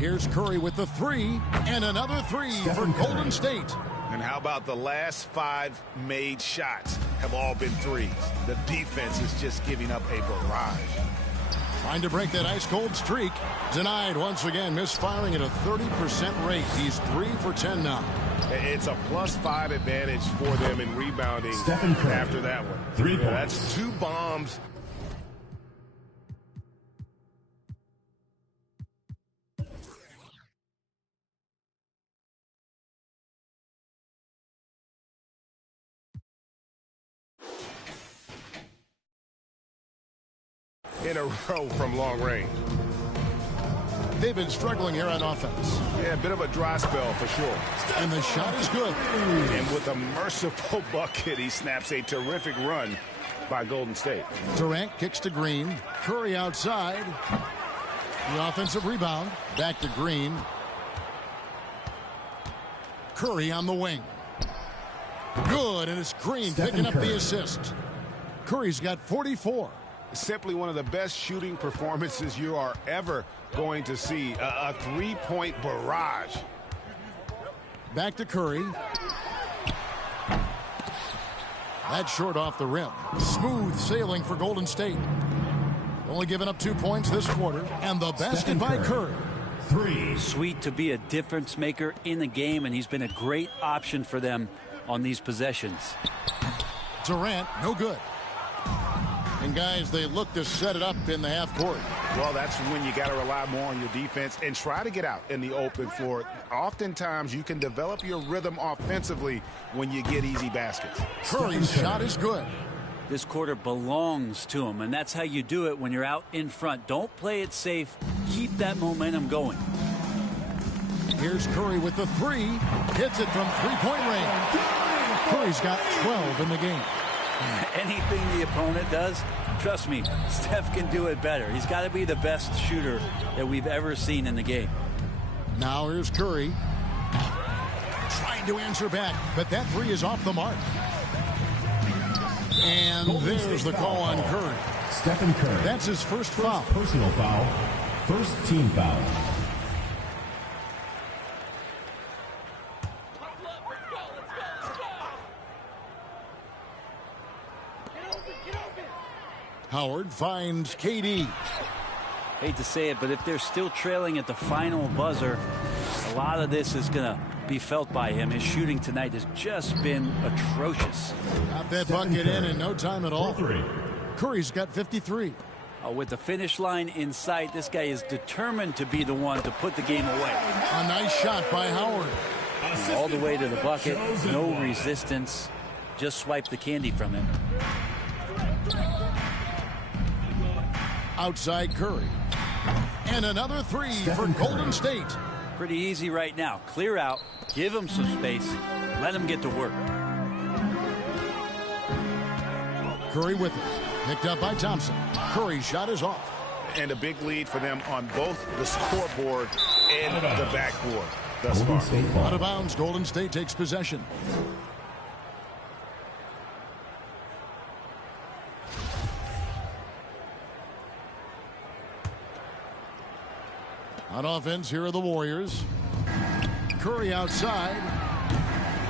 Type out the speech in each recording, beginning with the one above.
Here's Curry with the three, and another three for Golden State. And how about the last 5 made shots have all been threes? The defense is just giving up a barrage. Trying to break that ice-cold streak. Denied once again, misfiring at a 30% rate. He's 3 for 10 now. It's a +5 advantage for them in rebounding after that one. 3 points. That's 2 bombs. In a row from long range. They've been struggling here on offense. Yeah, a bit of a dry spell for sure. And the shot is good. And with a merciful bucket, he snaps a terrific run by Golden State. Durant kicks to Green. Curry outside. The offensive rebound. Back to Green. Curry on the wing. Good, and it's Green picking up the assist. Curry's got 44. Simply one of the best shooting performances you are ever going to see. A three-point barrage. Back to Curry. That's short off the rim. Smooth sailing for Golden State. Only giving up 2 points this quarter. And the basket by Curry. 3. Sweet to be a difference maker in the game, and he's been a great option for them on these possessions. Durant, no good. And guys, they look to set it up in the half court. Well, that's when you got to rely more on your defense and try to get out in the open floor. Oftentimes, you can develop your rhythm offensively when you get easy baskets. Curry's shot is good. This quarter belongs to him, and that's how you do it when you're out in front. Don't play it safe. Keep that momentum going. Here's Curry with the three. Hits it from three-point range. Curry's got 12 in the game. Anything the opponent does, trust me, Steph can do it better. He's got to be the best shooter that we've ever seen in the game. Now here's Curry. Trying to answer back, but that three is off the mark. And there's the call on Curry. Stephen Curry. That's his first foul. Personal foul. First team foul. Howard finds KD. Hate to say it, but if they're still trailing at the final buzzer, a lot of this is going to be felt by him. His shooting tonight has just been atrocious. Got that bucket in no time at all. Curry's got 53. With the finish line in sight, this guy is determined to be the one to put the game away. A nice shot by Howard. All the way to the bucket, no resistance. Just swipe the candy from him. Outside Curry. And another three for Golden State. Pretty easy right now. Clear out, give him some space, let him get to work. Curry with it. Picked up by Thompson. Curry's shot is off. And a big lead for them on both the scoreboard and the backboard thus far. Out of bounds, Golden State takes possession. On offense, here are the Warriors. Curry outside.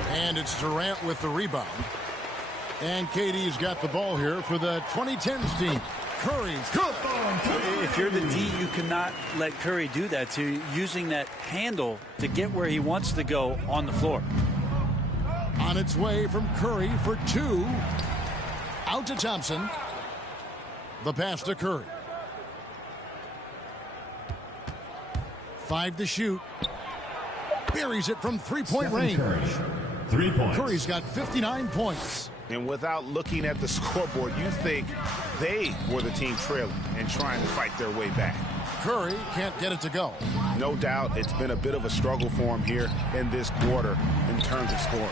And it's Durant with the rebound. And KD's got the ball here for the 2010s team. Curry's good. If you're the D, you cannot let Curry do that to you, using that handle to get where he wants to go on the floor. On its way from Curry for two. Out to Thompson. The pass to Curry. 5 to shoot. Buries it from three-point range. Curry. 3 points. Curry's got 59 points. And without looking at the scoreboard, you think they were the team trailing and trying to fight their way back. Curry can't get it to go. No doubt it's been a bit of a struggle for him here in this quarter in terms of scoring.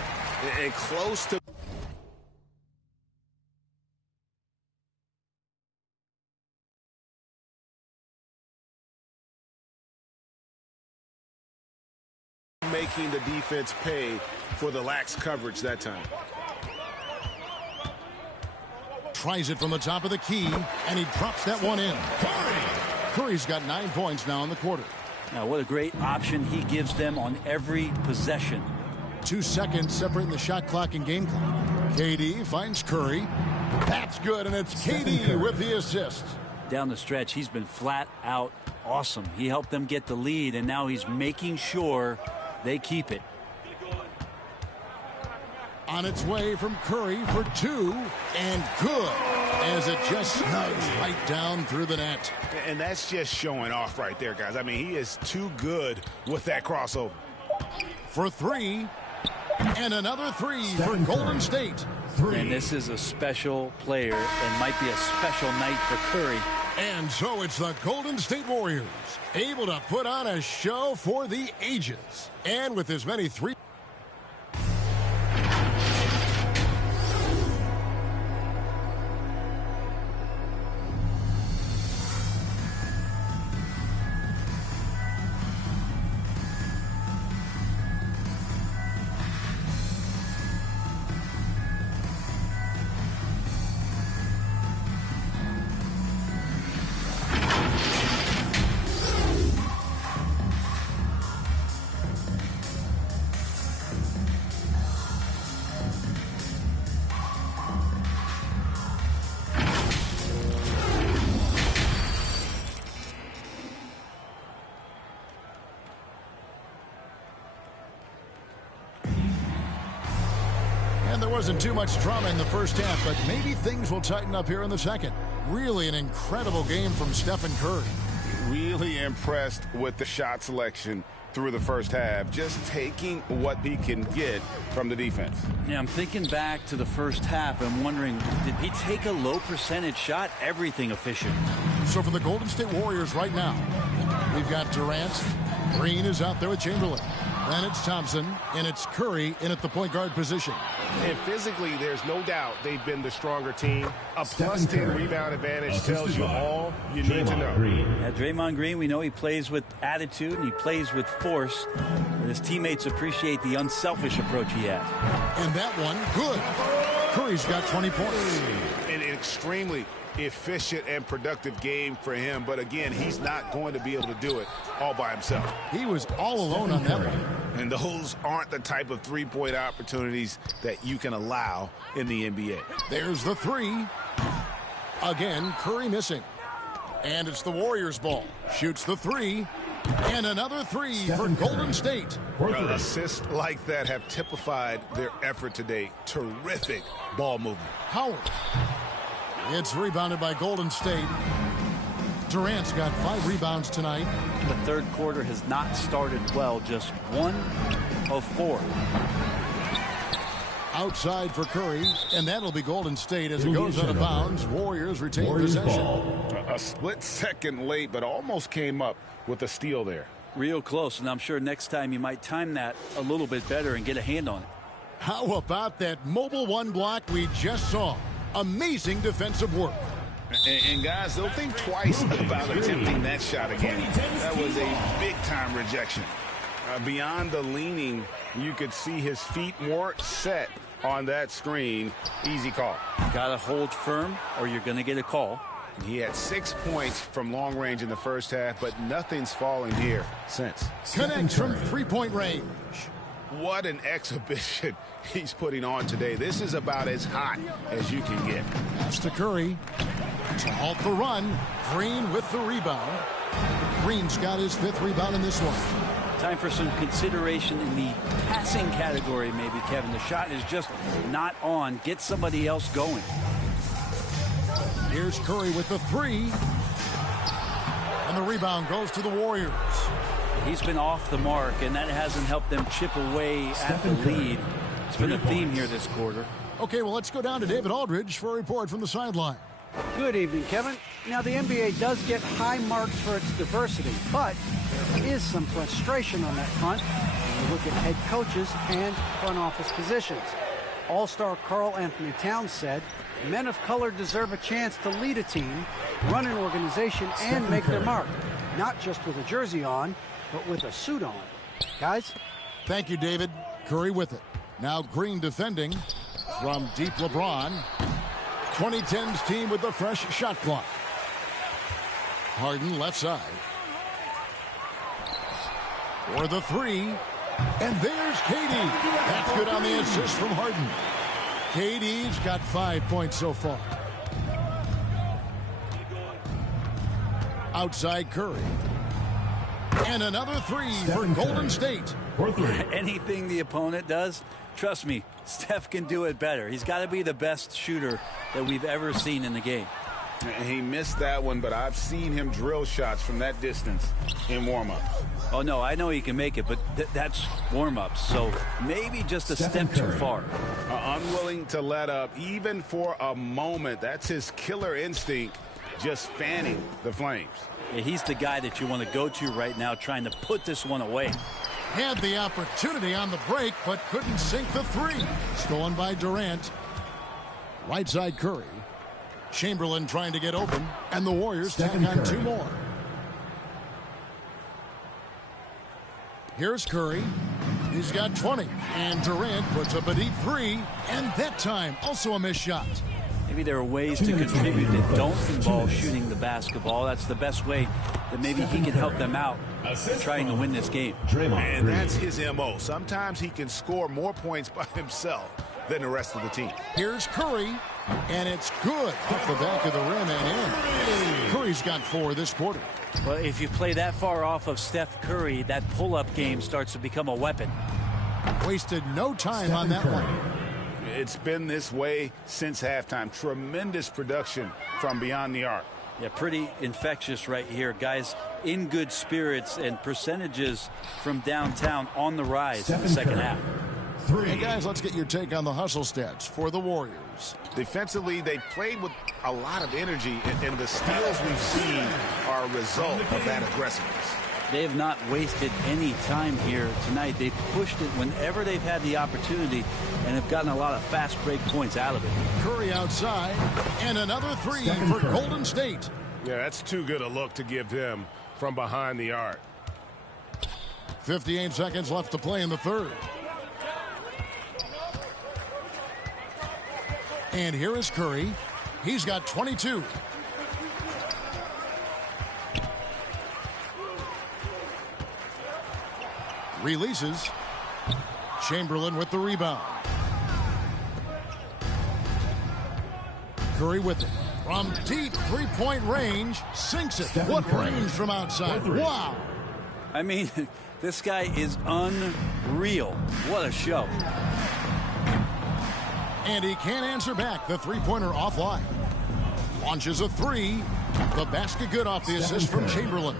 And close to making the defense pay for the lax coverage that time. Tries it from the top of the key, and he drops that one in. Curry's got 9 points now in the quarter. Now, what a great option he gives them on every possession. 2 seconds separating the shot clock and game clock. KD finds Curry. That's good, and it's KD with the assist. Down the stretch, he's been flat out awesome. He helped them get the lead, and now he's making sure they keep it. On its way from Curry for 2, and good, as it just snugs right down through the net. And that's just showing off right there, guys. I mean, he is too good with that crossover. For 3, and another 3 for Golden State. And this is a special player and might be a special night for Curry. And so it's the Golden State Warriors, able to put on a show for the ages. And with as many 3. And there wasn't too much drama in the first half, but maybe things will tighten up here in the second. Really an incredible game from Stephen Curry. Really impressed with the shot selection through the first half, just taking what he can get from the defense. Yeah, I'm thinking back to the first half and wondering, did he take a low percentage shot? Everything efficient. So for the Golden State Warriors right now, we've got Durant. Green is out there with Chamberlain. Then it's Thompson, and it's Curry in at the point guard position. And physically, there's no doubt they've been the stronger team. A plus 10 rebound advantage tells you all you need to know. Yeah, Draymond Green, we know he plays with attitude and he plays with force. And his teammates appreciate the unselfish approach he has. And that one, good. Curry's got 20 points. An extremely efficient and productive game for him. But again, he's not going to be able to do it all by himself. He was all alone on that one. And those aren't the type of three-point opportunities that you can allow in the NBA. There's the 3. Again, Curry missing. And it's the Warriors' ball. Shoots the 3. And another 3 for Golden State. Assists like that have typified their effort today. Terrific ball movement. Howard. It's rebounded by Golden State. Durant's got 5 rebounds tonight. The third quarter has not started well, just 1 of 4. Outside for Curry, and that'll be Golden State as it goes out of bounds. Warriors retain possession. A split second late, but almost came up with a steal there. Real close, and I'm sure next time you might time that a little bit better and get a hand on it. How about that mobile 1 block we just saw? Amazing defensive work. And guys, they'll think twice about attempting that shot again. That was a big-time rejection. Beyond the leaning, you could see his feet more set on that screen. Easy call. Got to hold firm or you're going to get a call. He had 6 points from long range in the first half, but nothing's fallen here since. Connects from 3-point range. What an exhibition he's putting on today. This is about as hot as you can get. Pass to Curry to halt the run. Green with the rebound. Green's got his 5th rebound in this one. Time for some consideration in the passing category, maybe, Kevin. The shot is just not on. Get somebody else going. Here's Curry with the 3. And the rebound goes to the Warriors. He's been off the mark, and that hasn't helped them chip away at the lead. It's been a theme here this quarter. Okay, well, let's go down to David Aldridge for a report from the sideline. Good evening, Kevin. Now, the NBA does get high marks for its diversity, but there is some frustration on that front when you look at head coaches and front office positions. All-star Karl Anthony Towns said, men of color deserve a chance to lead a team, run an organization, and make their mark, not just with a jersey on, but with a suit on. Guys? Thank you, David. Curry with it. Now Green defending from deep LeBron. 2010's team with the fresh shot clock. Harden left side. for the three. And there's KD. That's good on the assist from Harden. KD's got 5 points so far. Outside Curry. And another three for Golden State. Anything the opponent does, trust me, Steph can do it better. He's got to be the best shooter that we've ever seen in the game. He missed that one, but I've seen him drill shots from that distance in warm-ups. Oh, no, I know he can make it, but that's warm-ups, so maybe just a step too far. Unwilling to let up, even for a moment. That's his killer instinct, just fanning the flames. Yeah, he's the guy that you want to go to right now, trying to put this one away. Had the opportunity on the break, but couldn't sink the three. Stolen by Durant. Right side Curry. Chamberlain trying to get open, and the Warriors taking on two more. Here's Curry. He's got 20, and Durant puts up a deep three, and that time also a missed shot. Maybe there are ways to contribute that don't involve shooting the basketball. That's the best way that maybe he can help them out trying to win this game. And that's his MO. Sometimes he can score more points by himself than the rest of the team. Here's Curry, and it's good off the back of the rim and in. Curry's got 4 this quarter. Well, if you play that far off of Steph Curry, that pull-up game starts to become a weapon. Wasted no time on that one. It's been this way since halftime. Tremendous production from beyond the arc. Yeah, pretty infectious right here. Guys in good spirits, and percentages from downtown on the rise in the second half. Hey, guys, let's get your take on the hustle stats for the Warriors. Defensively, they played with a lot of energy, and the steals we've seen are a result of that aggressiveness. They have not wasted any time here tonight. They've pushed it whenever they've had the opportunity and have gotten a lot of fast break points out of it. Curry outside, and another three for Golden State. Yeah, that's too good a look to give him from behind the arc. 58 seconds left to play in the third. And here is Curry. He's got 22. Releases. Chamberlain with the rebound. Curry with it. From deep three-point range, sinks it. What range from outside. Wow. I mean, this guy is unreal. What a show. And he can't answer back. The three-pointer offline. Launches a three. The basket good off the assist from Chamberlain.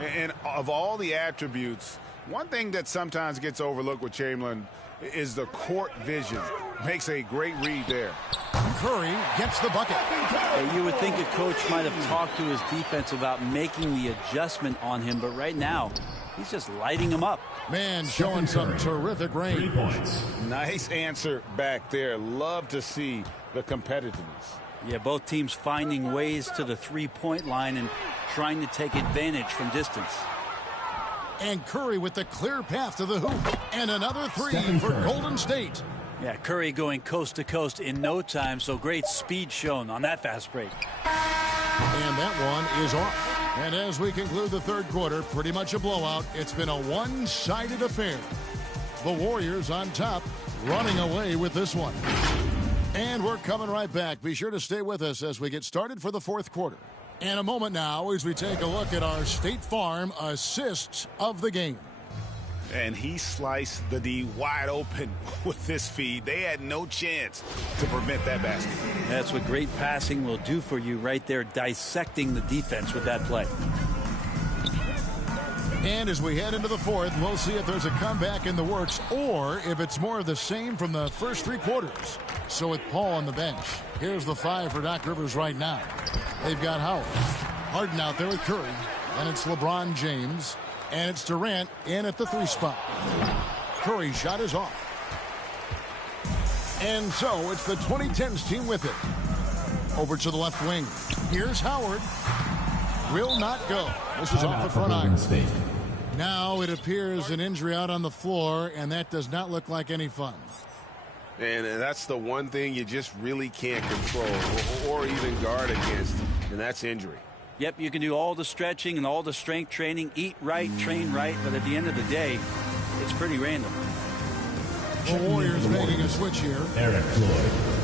And of all the attributes, one thing that sometimes gets overlooked with Chamberlain is the court vision. Makes a great read there. Curry gets the bucket. You would think a coach might have talked to his defense about making the adjustment on him, but right now, he's just lighting him up. Man, showing some terrific range. Nice answer back there. Love to see the competitiveness. Yeah, both teams finding ways to the three-point line and trying to take advantage from distance. And Curry with the clear path to the hoop. And another three for Golden State. Yeah, Curry going coast to coast in no time, so great speed shown on that fast break. And that one is off. And as we conclude the third quarter, pretty much a blowout. It's been a one-sided affair. The Warriors on top, running away with this one. And we're coming right back. Be sure to stay with us as we get started for the fourth quarter. In a moment now as we take a look at our State Farm assists of the game. And he sliced the D wide open with this feed. They had no chance to prevent that basket. That's what great passing will do for you right there, dissecting the defense with that play. And as we head into the fourth, we'll see if there's a comeback in the works or if it's more of the same from the first three quarters. So with Paul on the bench, here's the five for Doc Rivers right now. They've got Howard. Harden out there with Curry. And it's LeBron James. And it's Durant in at the three spot. Curry's shot is off. And so it's the 2010s team with it. Over to the left wing. Here's Howard. Will not go. This is off the front iron. Now it appears an injury out on the floor, and that does not look like any fun. And that's the one thing you just really can't control or even guard against, and that's injury. Yep, you can do all the stretching and all the strength training, eat right, train right, but at the end of the day, it's pretty random. The Warriors making a switch here. Eric Floyd.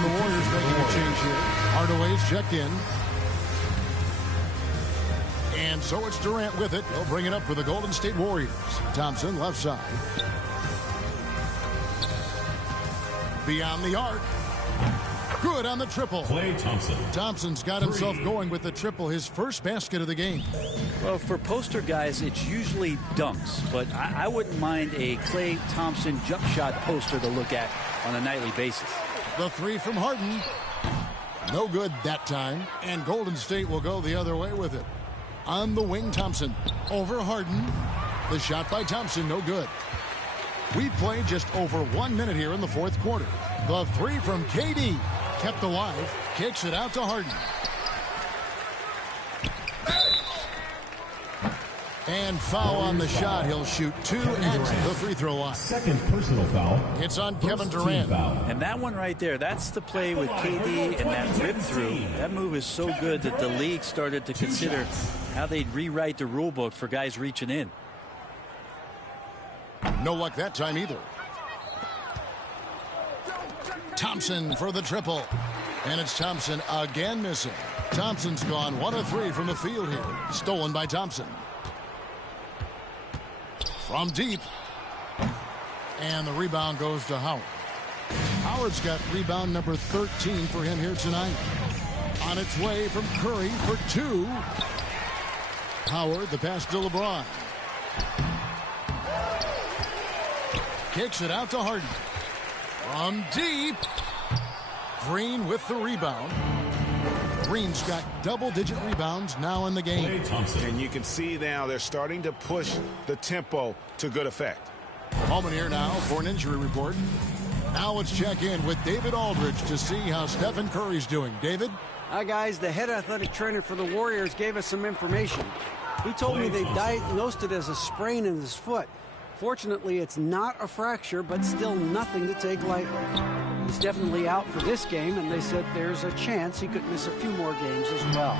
The Warriors making a change here. Hardaway's checked in. And so it's Durant with it. He'll bring it up for the Golden State Warriors. Thompson left side. Beyond the arc. Good on the triple. Klay Thompson. Thompson's got himself going with the triple, his first basket of the game. Well, for poster guys, it's usually dunks, but I wouldn't mind a Klay Thompson jump shot poster to look at on a nightly basis. The three from Harden. No good that time. And Golden State will go the other way with it. On the wing, Thompson. Over Harden. The shot by Thompson, no good. We played just over 1 minute here in the fourth quarter. The three from KD. Kept alive. Kicks it out to Harden. And foul on the shot. He'll shoot 2 at the free throw line. Second personal foul. It's on Kevin First team Durant. foul. And that one right there, that's the play with KD and that rip through. That move is so good that the league started to consider how they'd rewrite the rule book for guys reaching in. No luck that time either. Thompson for the triple. And it's Thompson again missing. Thompson's gone 1 of 3 from the field here. Stolen by Thompson. From deep. And the rebound goes to Howard. Howard's got rebound number 13 for him here tonight. On its way from Curry for 2. Howard, the pass to LeBron. Kicks it out to Harden. From deep. Green with the rebound. Green's got double-digit rebounds now in the game. Klay Thompson. And you can see now they're starting to push the tempo to good effect. Moment here now for an injury report. Now let's check in with David Aldridge to see how Stephen Curry's doing. David? Hi, guys. The head athletic trainer for the Warriors gave us some information. He told me they diagnosed it as a sprain in his foot. Fortunately, it's not a fracture, but still nothing to take lightly. He's definitely out for this game, and they said there's a chance he could miss a few more games as well.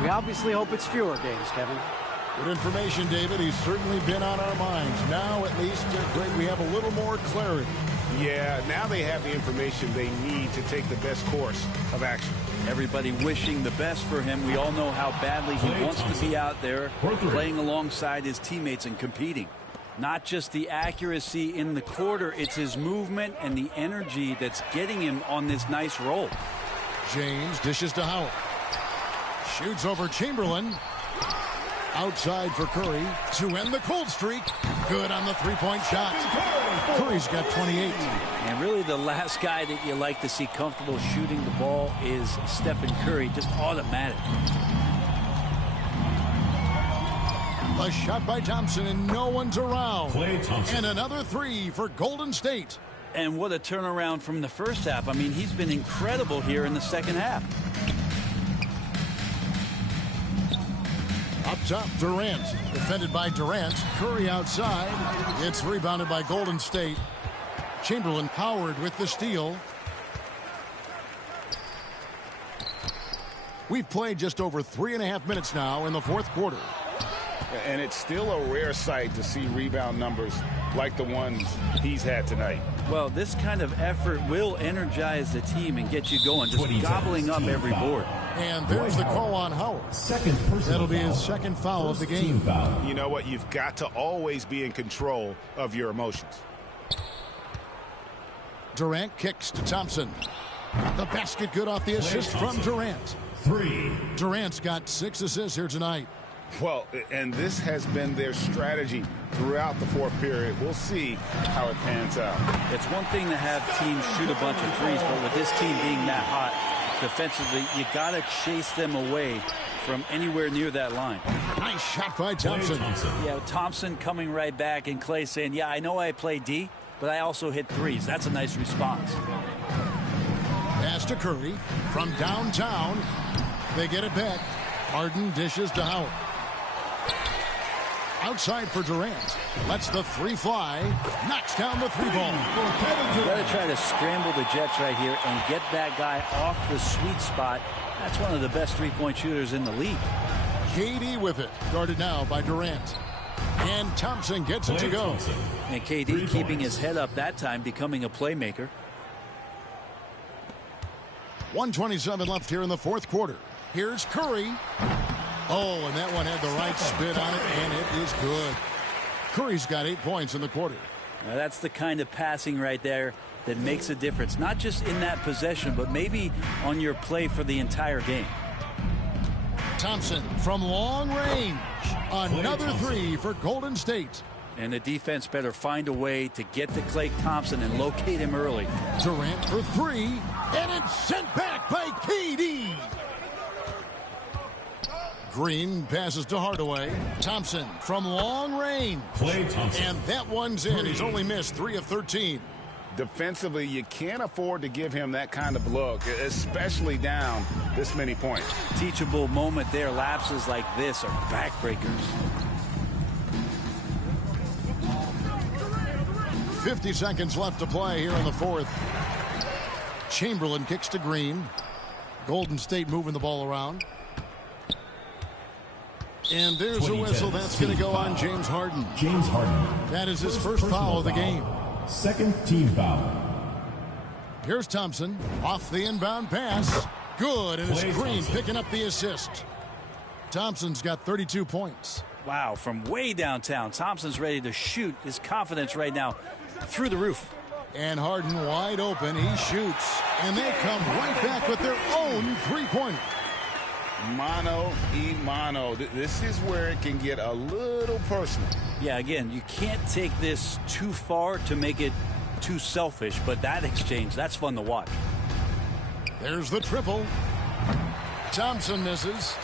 We obviously hope it's fewer games, Kevin. Good information, David. He's certainly been on our minds. Now, at least, Greg, we have a little more clarity. Yeah, now they have the information they need to take the best course of action. Everybody wishing the best for him. We all know how badly he wants to be out there playing alongside his teammates and competing. Not just the accuracy in the quarter, it's his movement and the energy that's getting him on this nice roll. James dishes to Howard. Shoots over Chamberlain. Outside for Curry to end the cold streak. Good on the three-point shot. Curry's got 28. And really the last guy that you like to see comfortable shooting the ball is Stephen Curry, just automatic. A shot by Thompson and no one's around. Klay Thompson. And another 3 for Golden State. And what a turnaround from the first half. I mean, he's been incredible here in the second half. Up top, Durant. Defended by Durant. Curry outside. It's rebounded by Golden State. Chamberlain, Howard with the steal. We've played just over 3.5 minutes now in the fourth quarter. And it's still a rare sight to see rebound numbers like the ones he's had tonight. Well, this kind of effort will energize the team and get you going, just gobbling up every board. And there's the call on Howard. Second personal That'll be his foul. second foul of the First game. team foul. You know what? You've got to always be in control of your emotions. Durant kicks to Thompson. The basket good off the assist from Durant. 3. Durant's got 6 assists here tonight. Well, and this has been their strategy throughout the fourth period. We'll see how it pans out. It's one thing to have teams shoot a bunch of threes, but with this team being that hot defensively, you got to chase them away from anywhere near that line. Nice shot by Thompson. Yeah, Thompson coming right back, and Clay saying, yeah, I know I play D, but I also hit threes. That's a nice response. Pass to Curry from downtown. They get it back. Harden dishes to Howard. Outside for Durant. Lets the three fly. Knocks down the three ball. You got to try to scramble the Jets right here and get that guy off the sweet spot. That's one of the best three-point shooters in the league. KD with it. Guarded now by Durant. And Thompson gets it to go. And KD keeping his head up that time, becoming a playmaker. 1:27 left here in the fourth quarter. Here's Curry. Oh, and that one had the right spin on it, and it is good. Curry's got 8 points in the quarter. Now that's the kind of passing right there that makes a difference, not just in that possession, but maybe on your play for the entire game. Thompson from long range. Another three for Golden State. And the defense better find a way to get to Klay Thompson and locate him early. Durant for three, and it's sent back by KD. Green passes to Hardaway. Thompson from long range. Klay Thompson. And that one's in. He's only missed 3 of 13. Defensively, you can't afford to give him that kind of look, especially down this many points. Teachable moment there. Lapses like this are backbreakers. 50 seconds left to play here in the fourth. Chamberlain kicks to Green. Golden State moving the ball around. And there's a whistle. That's going to go on James Harden. James Harden. That is his first foul of the game. Second team foul. Here's Thompson off the inbound pass. Good, and it's Klay Green Thompson. picking up the assist. Thompson's got 32 points. Wow, from way downtown, Thompson's ready to shoot. His confidence right now through the roof. And Harden wide open. He shoots. And they come right back with their own three-pointer. Mano y mano. This is where it can get a little personal. Yeah, again, you can't take this too far to make it too selfish, but that exchange, that's fun to watch. There's the triple. Thompson misses.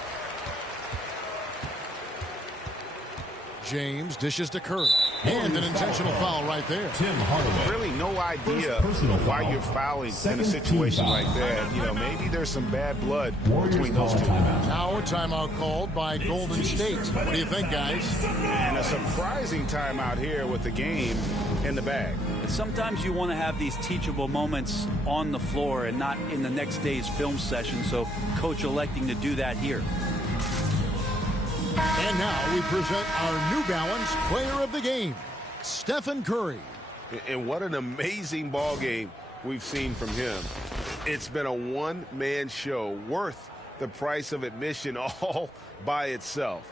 James dishes to Curry. And an intentional foul right there. Tim Hardaway. Really no idea First personal why foul. you're fouling in Second a situation team like foul. that. You know, maybe there's some bad blood Warriors between those call two. timeout. Now a timeout called by Golden State. What do you think, guys? And a surprising timeout here with the game in the bag. Sometimes you want to have these teachable moments on the floor and not in the next day's film session, so coach electing to do that here. And now we present our New Balance player of the game, Stephen Curry. And what an amazing ball game we've seen from him. It's been a one-man show worth the price of admission all by itself.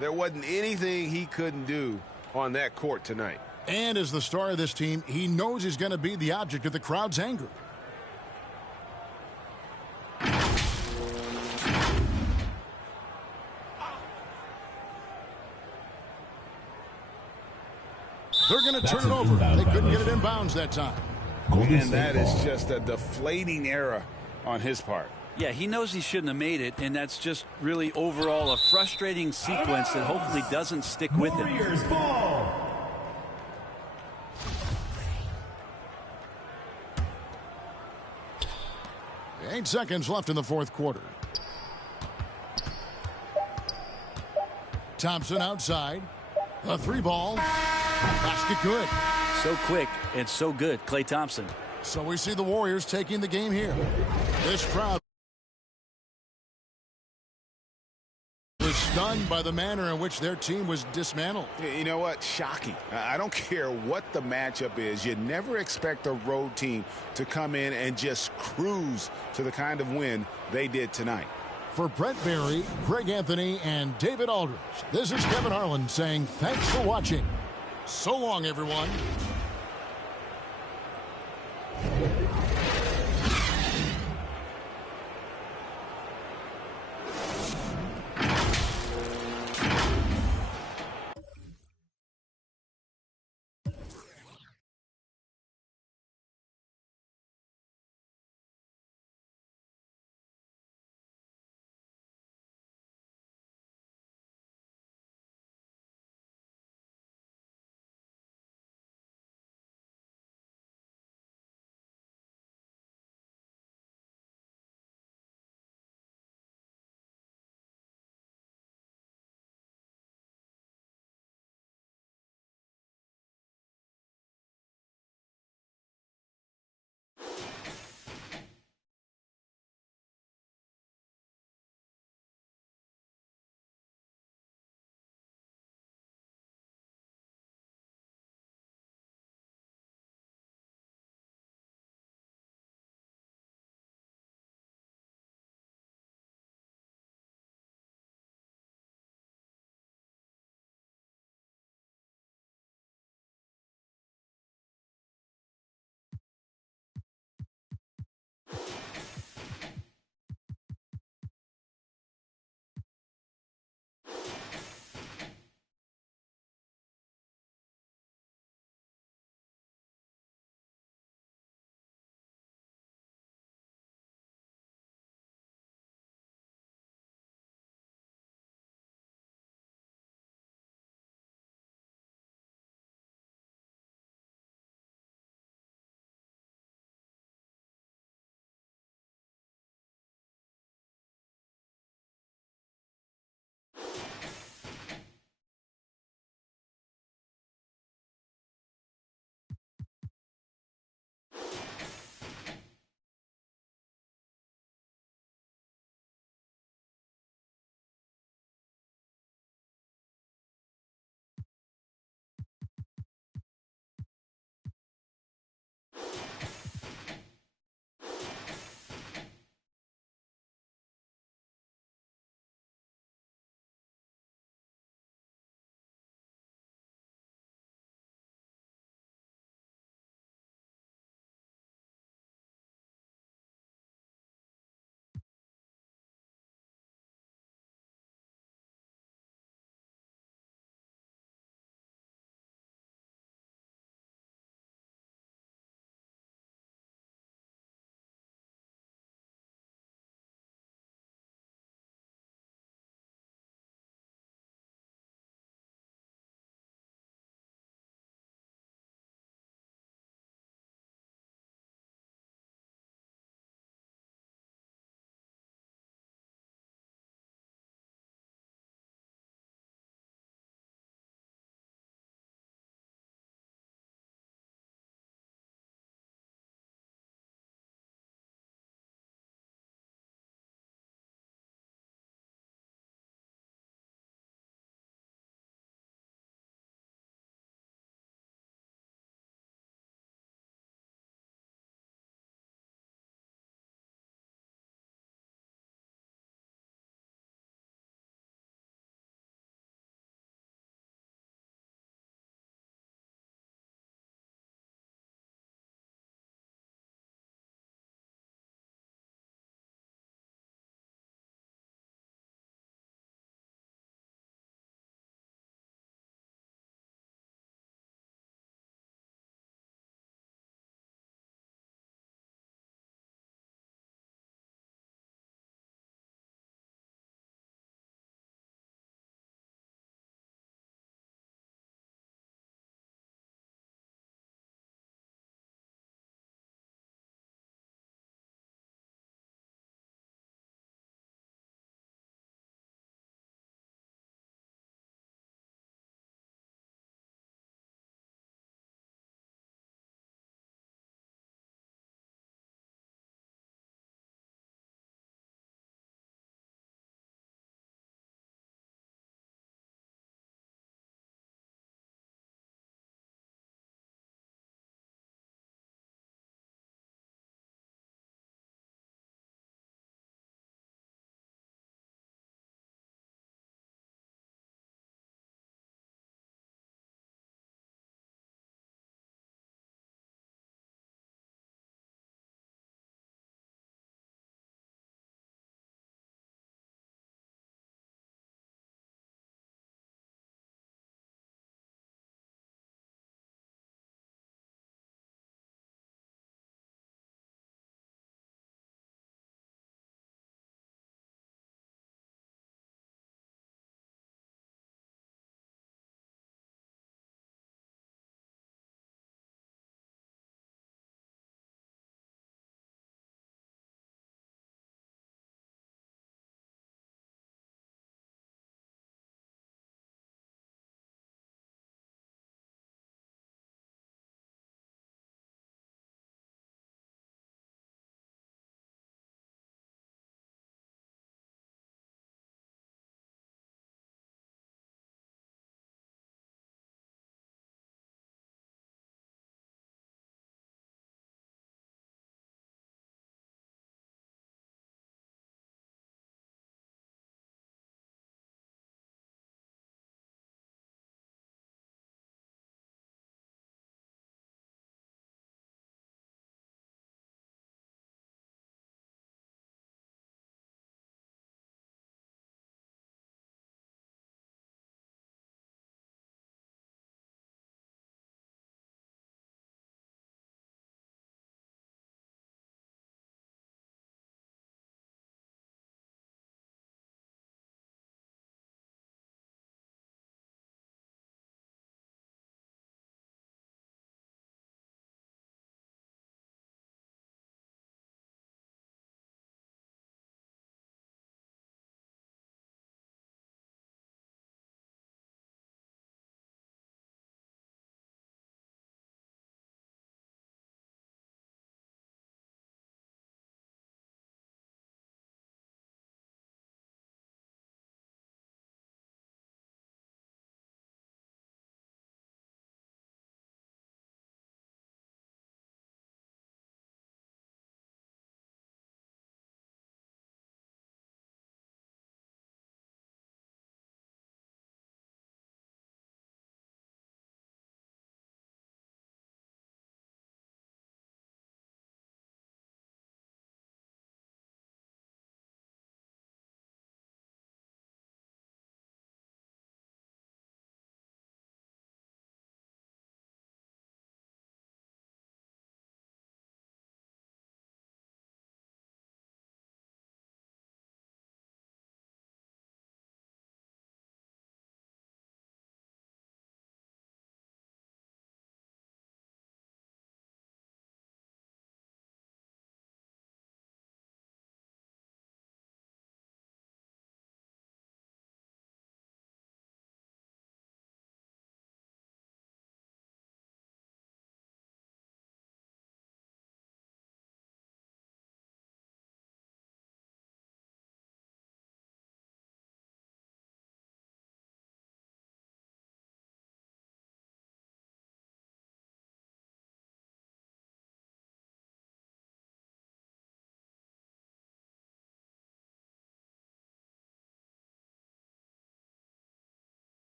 There wasn't anything he couldn't do on that court tonight. And as the star of this team, he knows he's going to be the object of the crowd's anger. They're going to That's turn it an over. inbound They couldn't get it violation. inbounds that time. Golden And that State is ball. just a deflating error on his part. Yeah, he knows he shouldn't have made it, and that's just really overall a frustrating sequence that hopefully doesn't stick with him. Warriors ball. Eight seconds left in the fourth quarter. Thompson outside. The three ball. Basket good. So quick and so good, Klay Thompson. So we see the Warriors taking the game here. This crowd was stunned by the manner in which their team was dismantled. You know what? Shocking. I don't care what the matchup is. You never expect a road team to come in and just cruise to the kind of win they did tonight. For Brett Barry, Greg Anthony, and David Aldridge, this is Kevin Harlan saying thanks for watching. So long, everyone.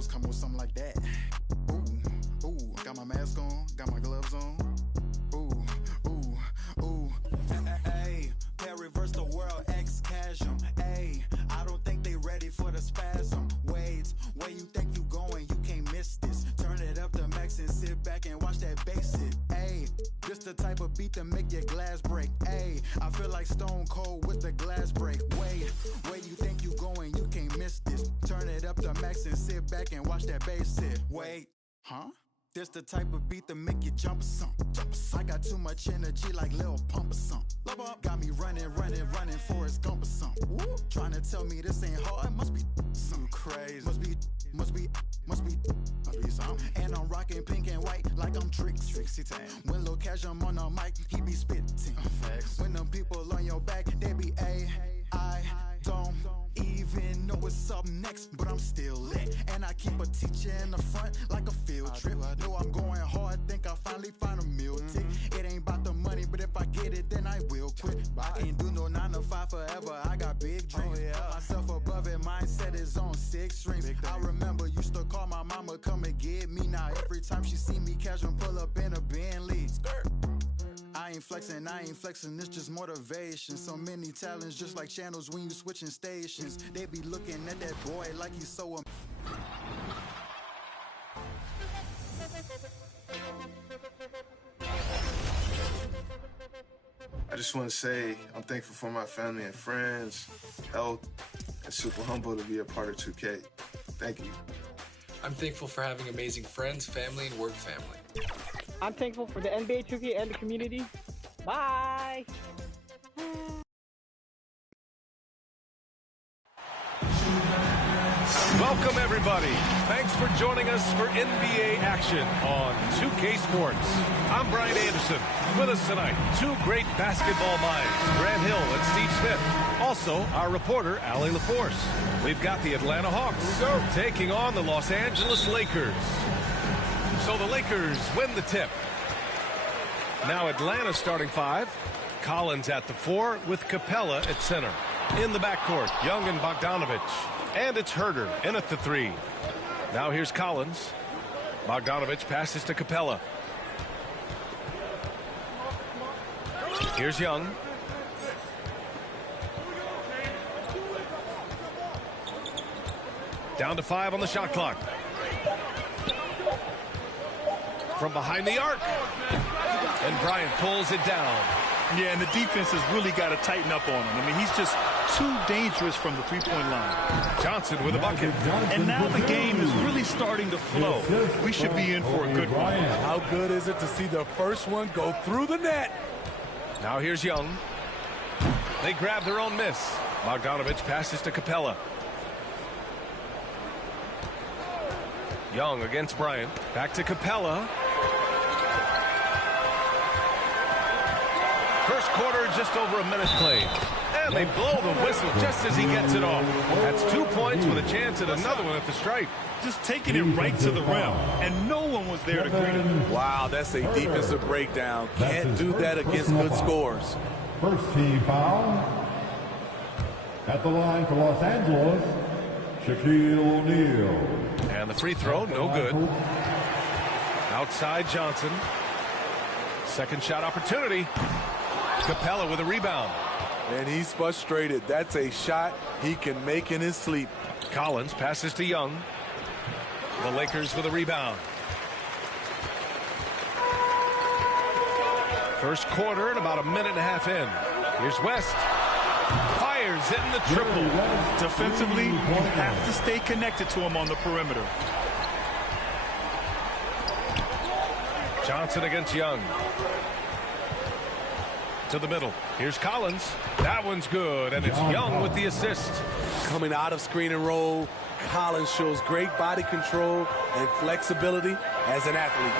was coming with something like that. Ooh, ooh, got my mask on, got my gloves on. Ooh, ooh, ooh. Hey, reverse the world, ex-casual. Hey, I don't think they ready for the spasm. Wait, where you think you going? You can't miss this. Turn it up to max and sit back and watch that bass hit. Hey, this the type of beat that make your glass break. Hey, I feel like Stone Cold with the glass break. Wait, where you think you going? You can't miss this. Turn it up to max and sit back and watch that bass hit. Wait, huh? This the type of beat that make you jump or something. I got too much energy like Lil Pump or something. Got me running, Forrest Gump or something. Trying to tell me this ain't hard, must be something crazy. Must be something. And I'm rocking pink and white like I'm Trixie Tang. When Lil Cash I'm on the mic, he be spitting. When them people on your back, they be I don't even know what's up next, but I'm still lit. And I keep a teacher in the front like a field trip. Know I'm going hard, think I finally find a meal tick. It ain't about the money, but if I get it, then I will quit. I can't do no 9 to 5 forever, I got big dreams. Put myself above it, mindset is on 6 strings. I remember used to call my mama, come and get me. Now every time she see me casual, pull up in a Bentley. I ain't flexing, it's just motivation. So many talents, just like channels when you switching stations. They be looking at that boy like he's so I just want to say I'm thankful for my family and friends, health, and super humble to be a part of 2K. Thank you. I'm thankful for having amazing friends, family, and work family. I'm thankful for the NBA 2K and the community. Bye! Welcome, everybody. Thanks for joining us for NBA action on 2K Sports. I'm Brian Anderson. With us tonight, 2 great basketball minds, Grant Hill and Steve Smith. Also, our reporter, Allie LaForce. We've got the Atlanta Hawks taking on the Los Angeles Lakers. So the Lakers win the tip. Now Atlanta starting 5. Collins at the 4 with Capella at center. In the backcourt, Young and Bogdanovic. And it's Herder in at the 3. Now here's Collins. Bogdanovic passes to Capella. Here's Young. Down to 5 on the shot clock. From behind the arc. And Bryant pulls it down. Yeah, and the defense has really got to tighten up on him. I mean, he's just too dangerous from the three-point line. Johnson with a bucket. And now the game is really starting to flow. We should be in for a good one. How good is it to see the first one go through the net? Now here's Young. They grab their own miss. Bogdanovic passes to Capella. Young against Bryant. Back to Capella. First quarter, just over a minute played. And they blow the whistle just as he gets it off. That's 2 points with a chance at another one at the stripe. Just taking it right to the rim, and no one was there to greet him. Wow, that's a defensive breakdown. Can't do that against good scores. First team foul. At the line for Los Angeles, Shaquille O'Neal. And the free throw, no good. Outside Johnson. Second shot opportunity. Capella with a rebound. And he's frustrated. That's a shot he can make in his sleep. Collins passes to Young. The Lakers with a rebound. First quarter and about a minute and a half in. Here's West. Fires in the triple. Defensively, you have to stay connected to him on the perimeter. Johnson against Young. To the middle. Here's Collins. That one's good, and it's Young with the assist. Coming out of screen and roll, Collins shows great body control and flexibility as an athlete.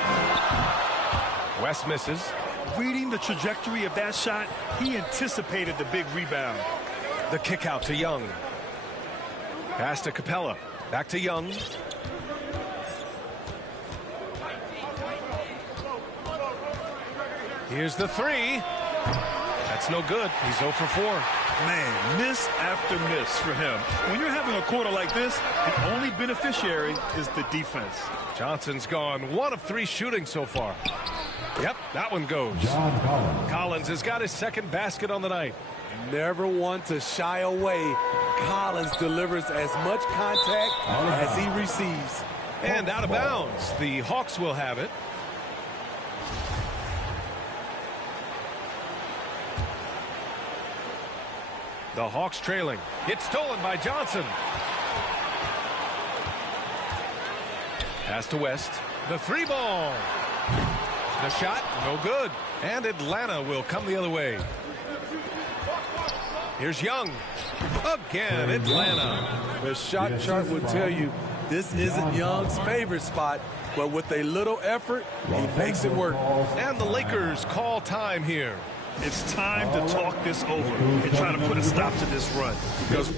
West misses. Reading the trajectory of that shot, he anticipated the big rebound. The kick out to Young. Pass to Capella. Back to Young. Here's the 3. That's no good. He's 0 for 4. Man, miss after miss for him. When you're having a quarter like this, the only beneficiary is the defense. Johnson's gone 1 of 3 shooting so far. Yep, that one goes. Collins has got his second basket on the night. Never one to shy away. Collins delivers as much contact as he receives. And out of bounds. The Hawks will have it. The Hawks trailing. It's stolen by Johnson. Pass to West. The 3 ball. The shot, no good. And Atlanta will come the other way. Here's Young. Again, Atlanta. The shot chart would tell you this isn't Young's favorite spot, but with a little effort, he makes it work. And the Lakers call time here. It's time to talk this over and try to put a stop to this run. Because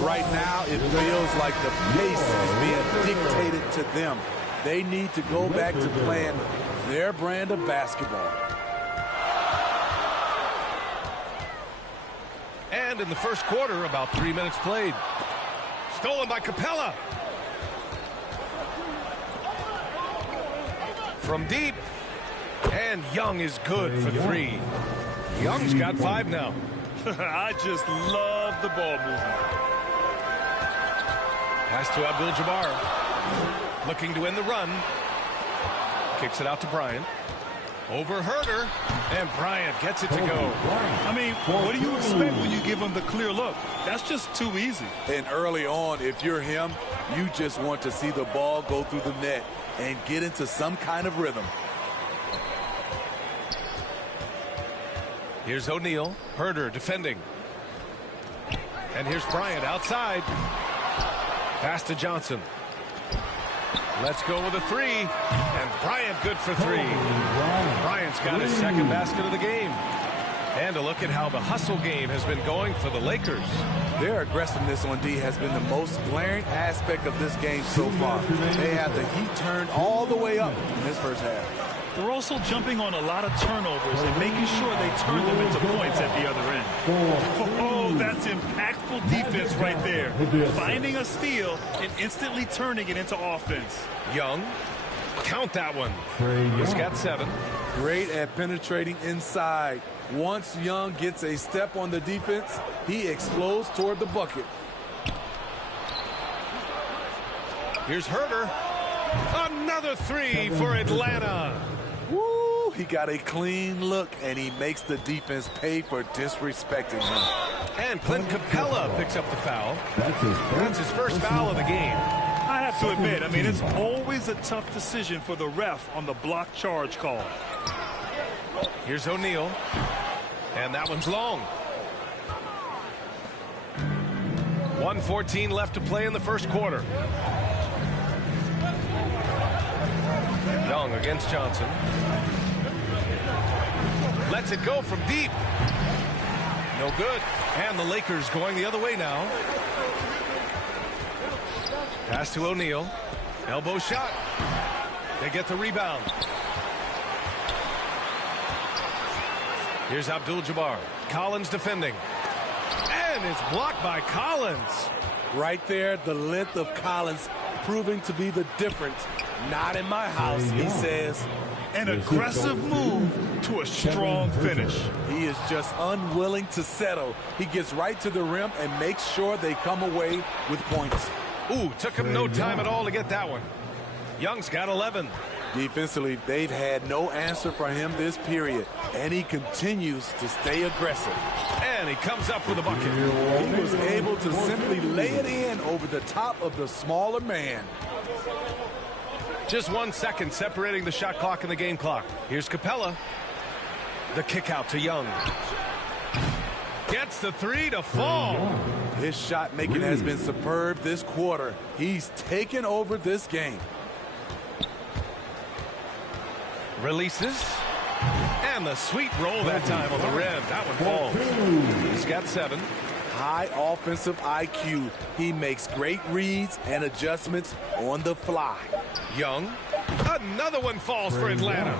right now, it feels like the pace is being dictated to them. They need to go back to playing their brand of basketball. And in the first quarter, about 3 minutes played. Stolen by Capella. From deep. And Young is good for 3. Young's got 5 now. I just love the ball movement. Pass to Abdul-Jabbar. Looking to end the run. Kicks it out to Bryant. Over Herder. And Bryant gets it to go. I mean, what do you expect when you give him the clear look? That's just too easy. And early on, if you're him, you just want to see the ball go through the net and get into some kind of rhythm. Here's O'Neal. Herder defending. And here's Bryant outside. Pass to Johnson. Let's go with a 3. And Bryant good for 3. Bryant's got his second basket of the game. And a look at how the hustle game has been going for the Lakers. Their aggressiveness on D has been the most glaring aspect of this game so far. They have the heat turned all the way up in this first half. They're also jumping on a lot of turnovers and making sure they turn them into points at the other end. Oh, that's impactful defense right there. Finding a steal and instantly turning it into offense. Young, count that one. He's got 7. Great at penetrating inside. Once Young gets a step on the defense, he explodes toward the bucket. Here's Herder. Another 3 for Atlanta. Woo! He got a clean look, and he makes the defense pay for disrespecting him. And Clint Capella picks up the foul. That's his first foul of the game. I have to admit, I mean, it's always a tough decision for the ref on the block charge call. Here's O'Neal. And that one's long. 1:14 left to play in the first quarter. Young against Johnson. Lets it go from deep. No good. And the Lakers going the other way now. Pass to O'Neal. Elbow shot. They get the rebound. Here's Abdul-Jabbar. Collins defending. And it's blocked by Collins. Right there, the length of Collins proving to be the difference. Not in my house, he says. An aggressive move to a strong finish. He is just unwilling to settle. He gets right to the rim and makes sure they come away with points. Ooh, took him no time at all to get that one. Young's got 11. Defensively, they've had no answer for him this period, and he continues to stay aggressive. And he comes up with a bucket. He was able to simply lay it in over the top of the smaller man. Just 1 second separating the shot clock and the game clock. Here's Capella. The kick out to Young. Gets the 3 to fall. His shot making has been superb this quarter. He's taken over this game. Releases. And the sweet roll that time on the rim. That one falls. He's got 7. High offensive IQ. He makes great reads and adjustments on the fly. Young. Another one falls for Atlanta.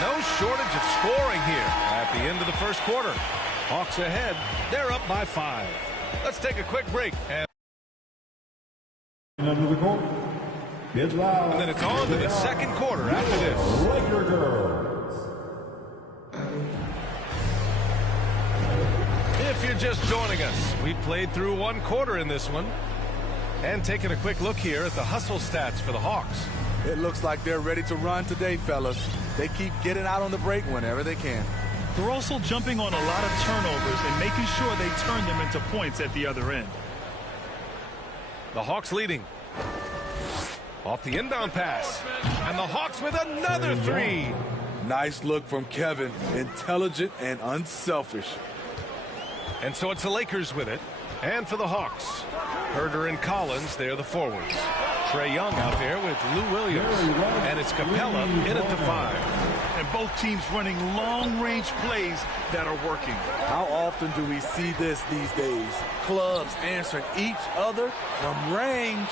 No shortage of scoring here at the end of the first quarter. Hawks ahead. They're up by 5. Let's take a quick break. And Under the court, it's loud. And then it's on to the second quarter after this. Laker girls. If you're just joining us, we played through one quarter in this one. And taking a quick look here at the hustle stats for the Hawks. It looks like they're ready to run today, fellas. They keep getting out on the break whenever they can. They're also jumping on a lot of turnovers and making sure they turn them into points at the other end. The Hawks leading. Off the inbound pass. And the Hawks with another 3. Nice look from Kevin. Intelligent and unselfish. And so it's the Lakers with it. And for the Hawks, Herder and Collins, they're the forwards. Trae Young out there with Lou Williams. And it's Capella in at the 5. And both teams running long-range plays that are working. How often do we see this these days? Clubs answering each other from range.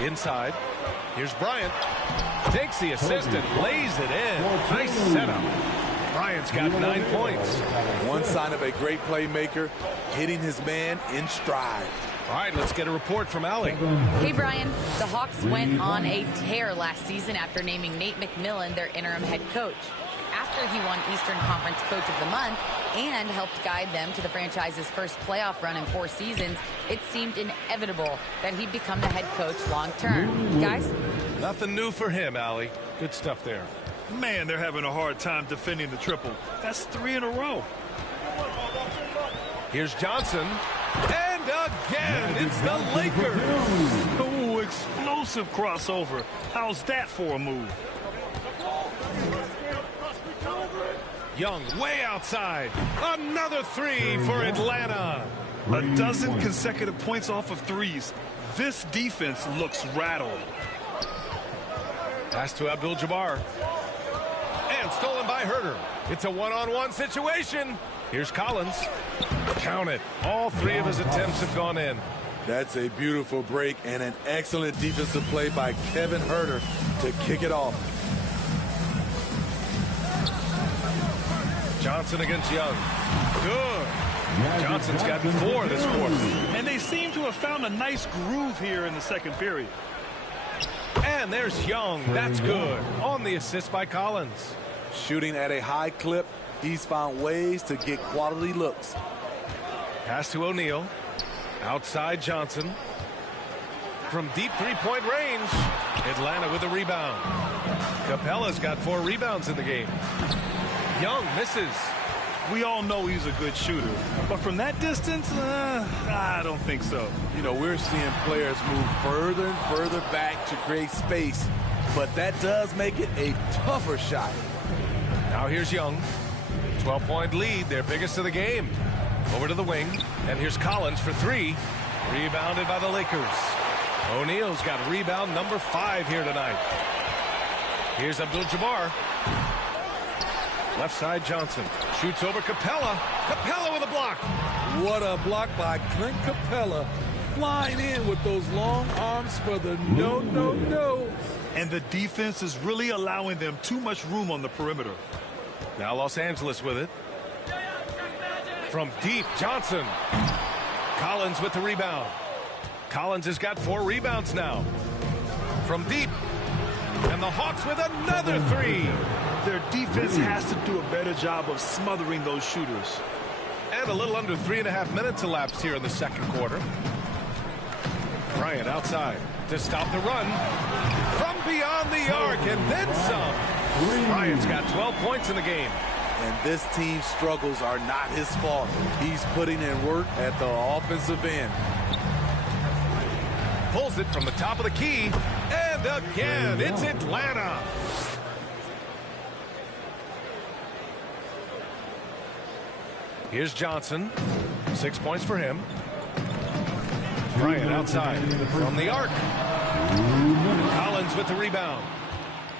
Inside. Here's Bryant. Takes the assist and lays it in. Nice setup. Bryant's got 9 points. One sign of a great playmaker, hitting his man in stride. All right, let's get a report from Allie. Hey, Brian. The Hawks went on a tear last season after naming Nate McMillan their interim head coach. After he won Eastern Conference Coach of the Month and helped guide them to the franchise's first playoff run in 4 seasons, it seemed inevitable that he'd become the head coach long term. Guys? Nothing new for him, Allie. Good stuff there. Man, they're having a hard time defending the triple. That's 3 in a row. Here's Johnson. And again, it's the Lakers. Oh, explosive crossover. How's that for a move? Young way outside. Another 3 for Atlanta. A dozen consecutive points off of 3s. This defense looks rattled. Pass to Abdul-Jabbar. And stolen by Herder. It's a one-on-one situation. Here's Collins. Count it. All 3 of his attempts have gone in. That's a beautiful break and an excellent defensive play by Kevin Herder to kick it off. Johnson against Young. Good. Johnson's got 4 this quarter. And they seem to have found a nice groove here in the second period. And there's Young. That's good. On the assist by Collins. Shooting at a high clip, he's found ways to get quality looks. Pass to O'Neal. Outside Johnson. From deep three-point range. Atlanta with a rebound. Capella's got 4 rebounds in the game. Young misses. We all know he's a good shooter. But from that distance, I don't think so. You know, we're seeing players move further and further back to create space. But that does make it a tougher shot. Now here's Young. 12-point lead, their biggest of the game. Over to the wing. And here's Collins for 3. Rebounded by the Lakers. O'Neal's got rebound number 5 here tonight. Here's Abdul-Jabbar. Left side Johnson. Shoots over Capella. Capella with a block. What a block by Clint Capella. Flying in with those long arms for the no. And the defense is really allowing them too much room on the perimeter. Now Los Angeles with it. From deep, Johnson. Collins with the rebound. Collins has got 4 rebounds now. From deep. And the Hawks with another 3. Their defense has to do a better job of smothering those shooters. And a little under 3.5 minutes elapsed here in the second quarter. Bryant outside to stop the run. From beyond the arc and then some. Bryant's got 12 points in the game. And this team's struggles are not his fault. He's putting in work at the offensive end. Pulls it from the top of the key. And again, it's Atlanta. Here's Johnson. 6 points for him. Bryant outside from the arc. Collins with the rebound.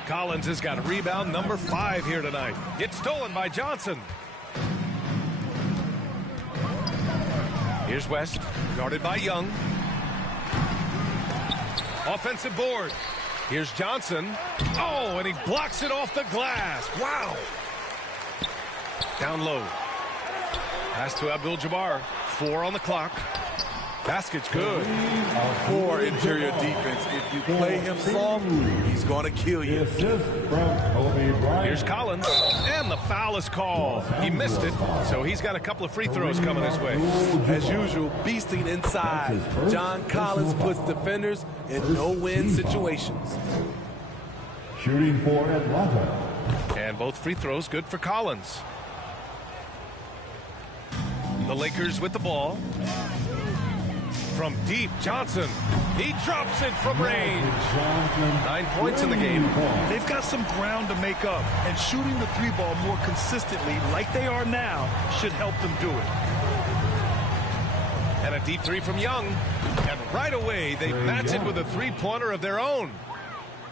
Collins has got rebound number 5 here tonight. It's stolen by Johnson. Here's West, guarded by Young. Offensive board. Here's Johnson. Oh, and he blocks it off the glass. Wow. Down low. Pass to Abdul-Jabbar. 4 on the clock. Basket's good. Poor interior defense. If you play him soft, he's going to kill you. Here's Collins, and the foul is called. He missed it, so he's got a couple of free throws coming his way. As usual, beasting inside. John Collins puts defenders in no-win situations. Shooting for Atlanta. And both free throws good for Collins. The Lakers with the ball. From deep, Johnson. He drops it from range. 9 points in the game. They've got some ground to make up, and shooting the 3-ball more consistently like they are now should help them do it. And a deep 3 from Young. And right away, they match it with a 3-pointer of their own.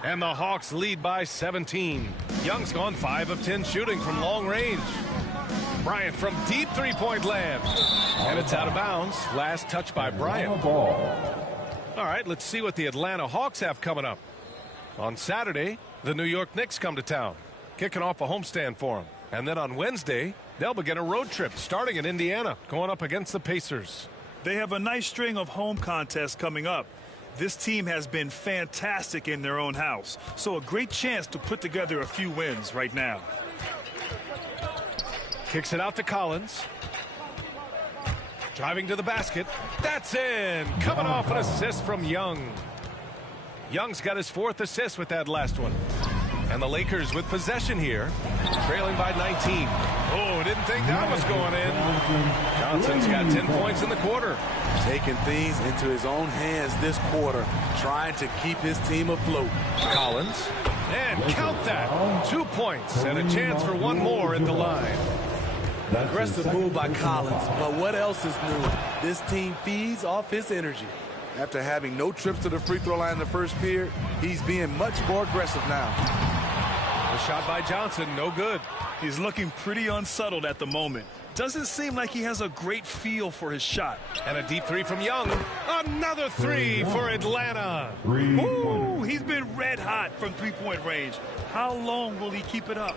And the Hawks lead by 17. Young's gone 5 of 10 shooting from long range. Bryant from deep 3-point land. And it's out of bounds. Last touch by Bryant. All right, let's see what the Atlanta Hawks have coming up. On Saturday, the New York Knicks come to town, kicking off a homestand for them. And then on Wednesday, they'll begin a road trip starting in Indiana, going up against the Pacers. They have a nice string of home contests coming up. This team has been fantastic in their own house, so a great chance to put together a few wins right now. Kicks it out to Collins. Driving to the basket. That's in. Coming off an assist from Young. Young's got his 4th assist with that last one. And the Lakers with possession here, trailing by 19. Oh, didn't think that was going in. Johnson's got 10 points in the quarter. Taking things into his own hands this quarter, trying to keep his team afloat. Collins. And count that. 2 points and a chance for one more at the line. Aggressive move by Collins, but what else is new? This team feeds off his energy. After having no trips to the free throw line in the first period, he's being much more aggressive now. The shot by Johnson, no good. He's looking pretty unsettled at the moment. Doesn't seem like he has a great feel for his shot. And a deep 3 from Young. Another 3 for Atlanta. Ooh, he's been red hot from 3-point range. How long will he keep it up?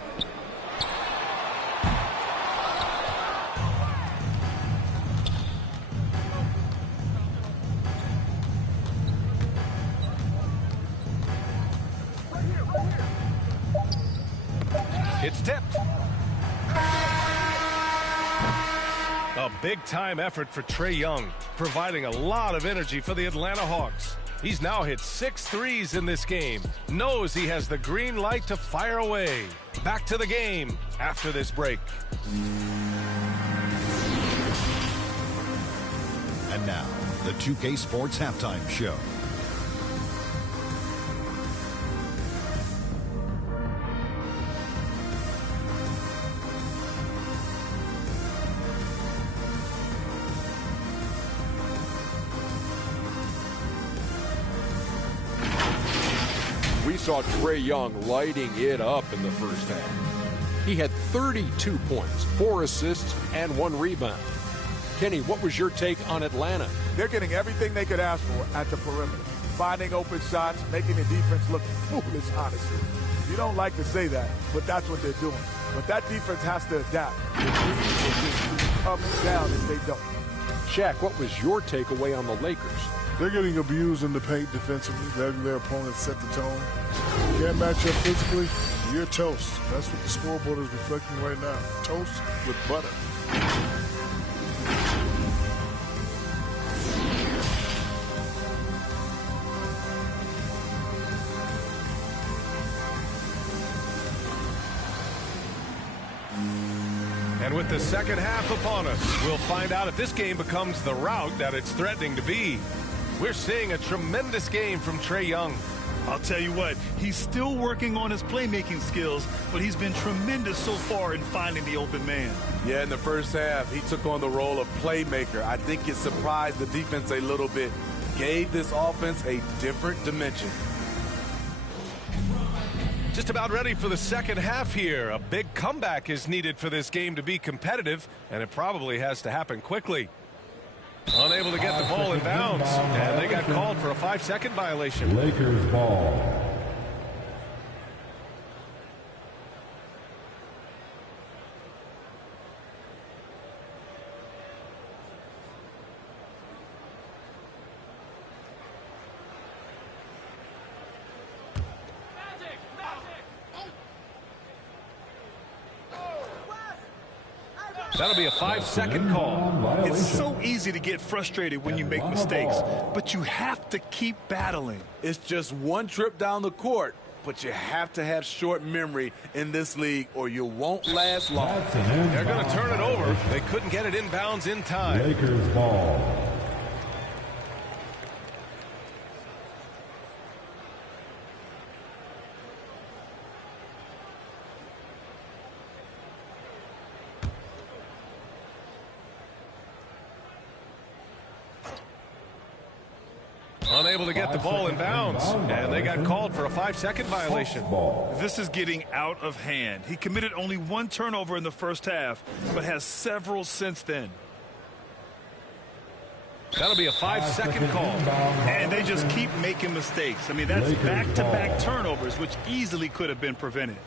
It's tipped. A big-time effort for Trae Young, providing a lot of energy for the Atlanta Hawks. He's now hit 6 threes in this game. Knows he has the green light to fire away. Back to the game after this break. And now, the 2K Sports Halftime Show. We saw Trae Young lighting it up in the first half. He had 32 points, 4 assists, and 1 rebound. Kenny, what was your take on Atlanta? They're getting everything they could ask for at the perimeter. Finding open shots, making the defense look foolish, honestly. You don't like to say that, but that's what they're doing. But that defense has to adapt. The threes will just keep up and down if they don't. Shaq, what was your takeaway on the Lakers? They're getting abused in the paint defensively, letting their opponents set the tone. Can't match up physically, you're toast. That's what the scoreboard is reflecting right now. Toast with butter. And with the second half upon us, we'll find out if this game becomes the rout that it's threatening to be. We're seeing a tremendous game from Trae Young. I'll tell you what, he's still working on his playmaking skills, but he's been tremendous so far in finding the open man. Yeah, in the first half, he took on the role of playmaker. I think it surprised the defense a little bit. gave this offense a different dimension. Just about ready for the second half here. A big comeback is needed for this game to be competitive, and it probably has to happen quickly. Unable to get the ball in bounds, and they got called for a 5-second violation. Lakers ball. That'll be a 5-second call. It's so easy to get frustrated when you make mistakes, but you have to keep battling. It's just one trip down the court, but you have to have short memory in this league or you won't last long. They're going to turn it over. They couldn't get it inbounds in time. Lakers ball. Unable to get the ball in bounds, and they got called for a 5-second violation. This is getting out of hand. He committed only one turnover in the first half, but has several since then. That'll be a 5-second call. And they just keep making mistakes. I mean, that's back-to-back turnovers, which easily could have been prevented.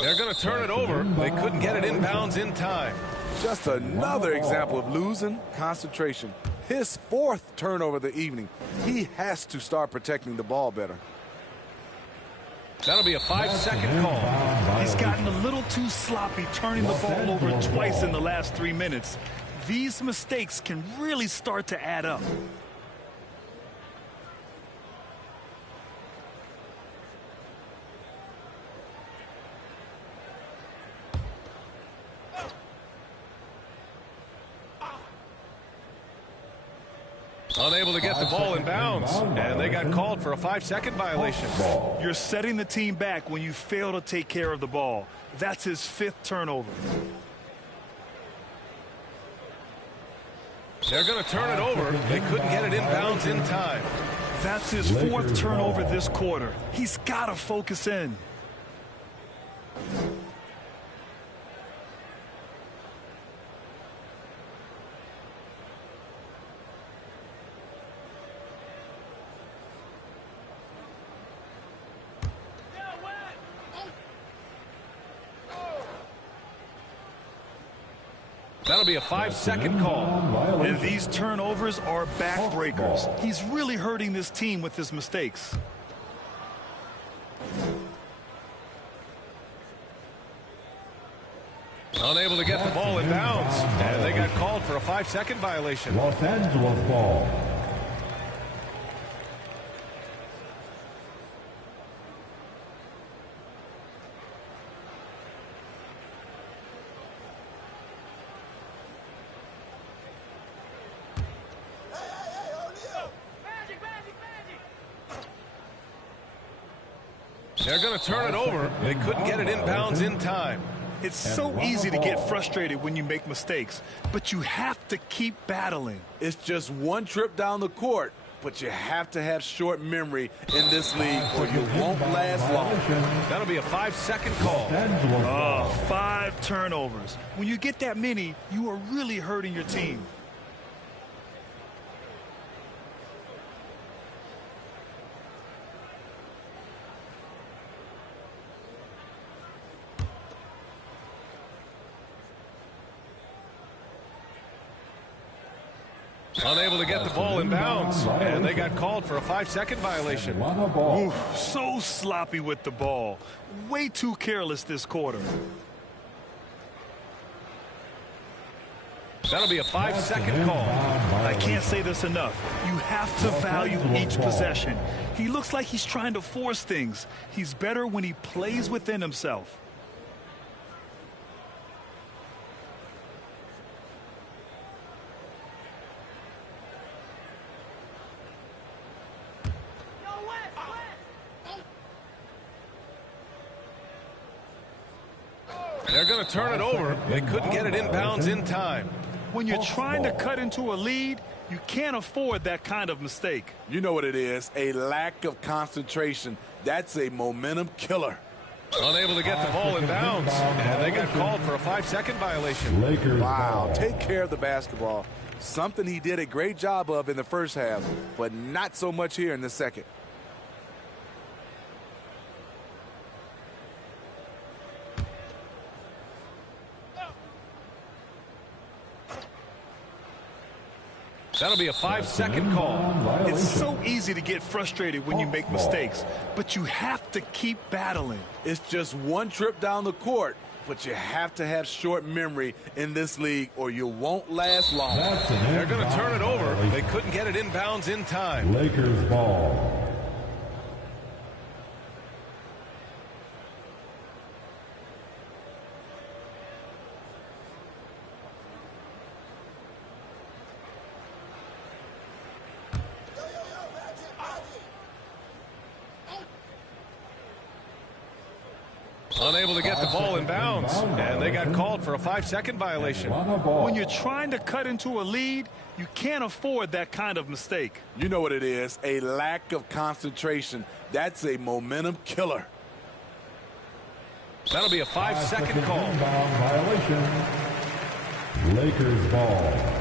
They're going to turn it over. They couldn't get it inbounds in time. Just another example of losing concentration. His 4th turnover of the evening. He has to start protecting the ball better. That'll be a 5-second call. He's gotten a little too sloppy turning the ball over twice in the last 3 minutes. These mistakes can really start to add up. Unable to get the ball in bounds, and they got called for a 5-second violation. You're setting the team back when you fail to take care of the ball. That's his 5th turnover. They're going to turn it over. They couldn't get it inbounds in time. That's his 4th turnover this quarter. He's got to focus in. That'll be a 5-second call. And these turnovers are backbreakers. He's really hurting this team with his mistakes. Unable to get the ball in bounds, and they got called for a 5-second violation. Los Angeles ball. They're going to turn it over. They couldn't get it inbounds in time. It's so easy to get frustrated when you make mistakes, but you have to keep battling. It's just one trip down the court, but you have to have short memory in this league or you won't last long. That'll be a 5-second call. 5 turnovers. When you get that many, you are really hurting your team. Unable to get the ball in bounds, and they got called for a 5-second violation. Ooh, so sloppy with the ball. Way too careless this quarter. That'll be a 5-second call. I can't say this enough. You have to value each possession. He looks like he's trying to force things. He's better when he plays within himself. They're going to turn it over. They couldn't get it inbounds in time. When you're trying to cut into a lead, you can't afford that kind of mistake. You know what it is, a lack of concentration. That's a momentum killer. Unable to get the ball in bounds, and they got called for a 5-second violation. Wow, take care of the basketball. Something he did a great job of in the first half, but not so much here in the second. That'll be a 5-second call. It's so easy to get frustrated when you make mistakes, but you have to keep battling. It's just one trip down the court, but you have to have short memory in this league or you won't last long. They're going to turn it over. They couldn't get it inbounds in time. Lakers ball. Unable to get the ball in bounds, and they got called for a 5-second violation. When you're trying to cut into a lead, you can't afford that kind of mistake. You know what it is, a lack of concentration. That's a momentum killer. That'll be a 5-second call. Violation. Lakers ball.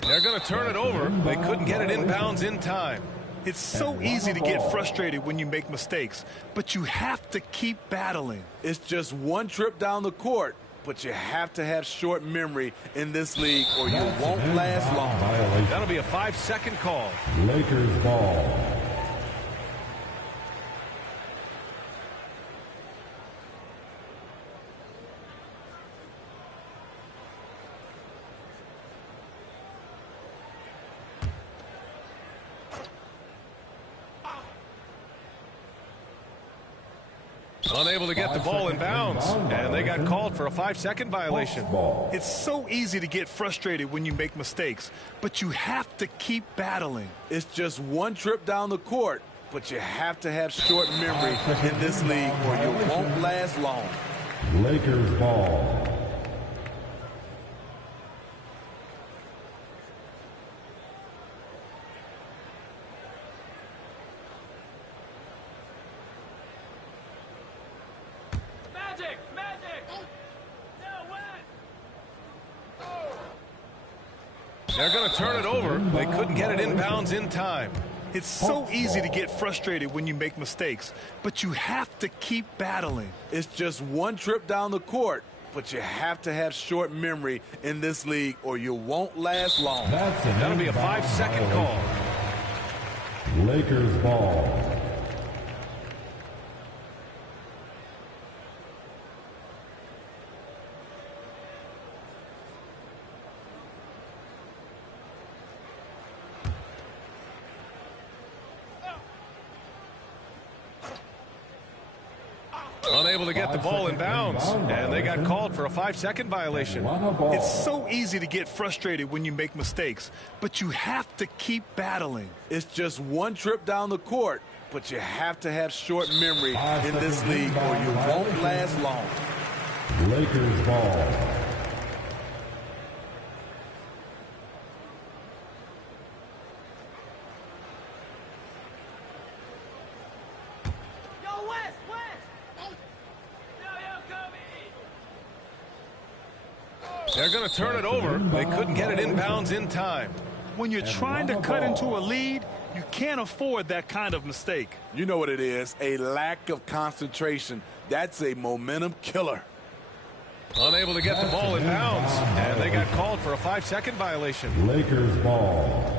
They're going to turn it over. They couldn't get it inbounds in time. It's so easy to get frustrated when you make mistakes, but you have to keep battling. It's just one trip down the court, but you have to have short memory in this league or you won't last long. That'll be a 5-second call. Lakers ball. Unable to get the ball in bounds, and they got called for a 5-second violation. It's so easy to get frustrated when you make mistakes, but you have to keep battling. It's just one trip down the court, but you have to have short memory in this league or you won't last long. Lakers ball. They're going to turn it over. They couldn't get it inbounds in time. It's so easy to get frustrated when you make mistakes, but you have to keep battling. It's just one trip down the court, but you have to have short memory in this league or you won't last long. That'll be a 5-second call. Lakers ball. Unable to get the ball in bounds, and they got called for a 5-second violation. It's so easy to get frustrated when you make mistakes, but you have to keep battling. It's just one trip down the court, but you have to have short memory in this league or you won't last long. Lakers ball. They're going to turn it over. They couldn't get it inbounds in time. When you're trying to cut into a lead, you can't afford that kind of mistake. You know what it is, a lack of concentration. That's a momentum killer. Unable to get the ball in bounds, and they got called for a 5-second violation. Lakers ball.